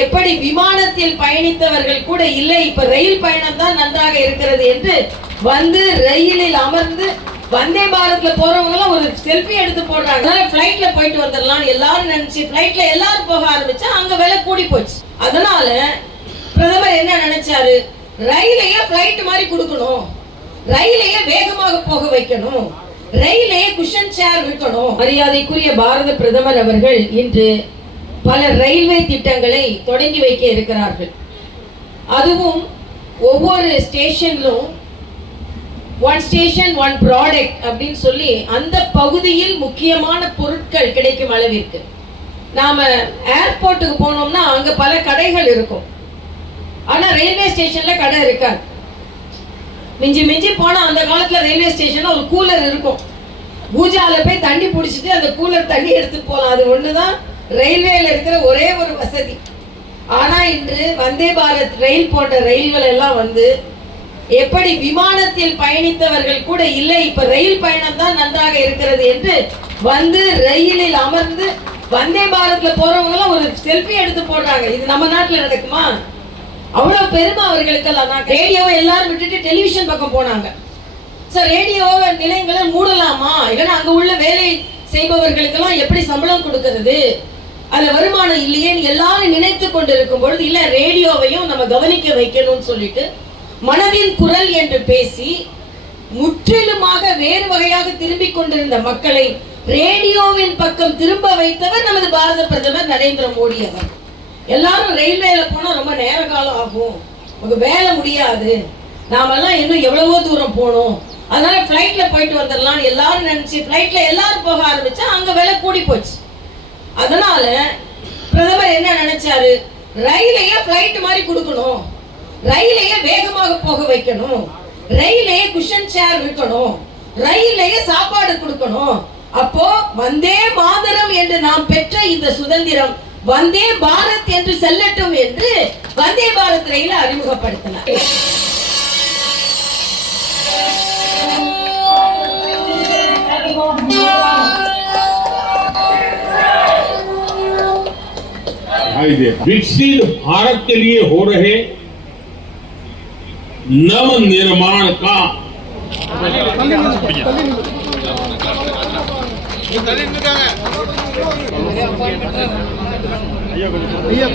எப்படி விமானத்தில் பயணித்தவர்கள் கூட இல்லை இப்ப ரயில் பயணம் தான் நன்றாக இருக்கிறது என்று வந்து ரயிலில் அமர்ந்து வந்தே பாரத்ல போறவங்க எல்லாம் ஒரு செல்ஃபி எடுத்து போடுறாங்க. அதனால பிளைட்ல போயிட்டு வந்துடலாம் எல்லாரும் நினைச்சு பிளைட்ல எல்லாரும் போக ஆரம்பிச்சா அங்க விலை கூடி போச்சு. அதனால பிரதமர் என்ன நினைச்சாரு? ரயிலையே பிளைட் மாதிரி கொடுக்கணும். ரயிலையே வேகமாக போக வைக்கணும். ரயிலே குஷன் சேர் விற்கணும் மரியாதைக்குரிய பாரத பிரதமர் அவர்கள் இன்று பல ரயில்வே திட்டங்களை தொடங்கி வைக்க இருக்கிறார்கள். அதுவும் ஒவ்வொரு ஸ்டேஷன்லும் ஒன் ஸ்டேஷன் ஒன் ப்ராடக்ட் அப்படின்னு சொல்லி அந்த பகுதியில் முக்கியமான பொருட்கள் கிடைக்கும் அளவிற்கு. நாம ஏர்போர்ட்டுக்கு போனோம்னா அங்க பல கடைகள் இருக்கும். ஆனா ரயில்வே ஸ்டேஷன்ல கடை இருக்காது. மிஞ்சி மிஞ்சி போனா அந்த காலத்துல ரயில்வே ஸ்டேஷன்ல ஒரு கூலர் இருக்கும். பூஜால போய் தண்ணி பிடிச்சிட்டு அந்த கூலர் தண்ணி எடுத்துட்டு போகலாம் அது ஒண்ணுதான். ரயில்வேல இருக்கிற ஒரே ஒரு வசதி. ஆனா இன்று வந்தே பாரத் ரயில் போன்ற ரயில்கள் எல்லாம் வந்து எப்படி விமானத்தில் பயணித்தவர்கள் கூட இல்லை இப்ப ரயில் பயணம் தான் நன்றாக இருக்கிறது என்று வந்து ரயிலில் அமர்ந்து வந்தே பாரத்ல போறவங்க எல்லாம் ஒரு செல்ஃபி எடுத்து போடுறாங்க. இது நம்ம நாட்டுல நடக்குமா? அவ்வளவு பெருமை அவர்களுக்கெல்லாம். ரேடியோவை எல்லாரும் விட்டுட்டு டெலிவிஷன் பக்கம் போனாங்க. சார் ரேடியோ நிலையங்களை மூடலாமா? இல்லைன்னா அங்க உள்ள வேலை செய்பவர்களுக்கெல்லாம் எப்படி சம்பளம் கொடுக்கறது? அதுல வருமானம் இல்லையேன்னு எல்லாரும் நினைத்து கொண்டிருக்கும் பொழுது இல்ல ரேடியோவையும் நம்ம கவனிக்க வைக்கணும்னு சொல்லிட்டு மனதின் குரல் என்று பேசி முற்றிலுமாக வேறு வகையாக திரும்பி கொண்டிருந்த மக்களை ரேடியோவின் பக்கம் திரும்ப வைத்தவர் நமது பாரத பிரதமர் நரேந்திர மோடி அவர். எல்லாரும் ரயில்வேல போனா ரொம்ப நேர காலம் ஆகும். உங்க வேலை முடியாது. நாமெல்லாம் இன்னும் எவ்வளவோ தூரம் போகணும் அதனால ஃப்ளைட்ல போயிட்டு வந்துடலாம் எல்லாரும் நினைச்சு ஃப்ளைட்ல எல்லாரும் போக ஆரம்பிச்சா அங்க விலை கூடி போச்சு. அதனால பிரதமர் என்ன நினைச்சாரு? ரயிலையே ஃப்ளைட் மாதிரி கொடுக்கணும். ரயிலையே வேகமாக போக வைக்கணும். ரயிலையே குஷன் சேர் விற்கணும் ரயிலையே சாப்பாடு கொடுக்கணும். அப்போ வந்தே மாதரம் என்று நாம் பெற்ற இந்த சுதந்திரம் வந்தே பாரத் என்று செல்லட்டும் என்று வந்தே பாரத் ரயிலை அறிமுகப்படுத்தினார். दिखाई दे विकसित भारत के लिए हो रहे नव निर्माण का ஐயா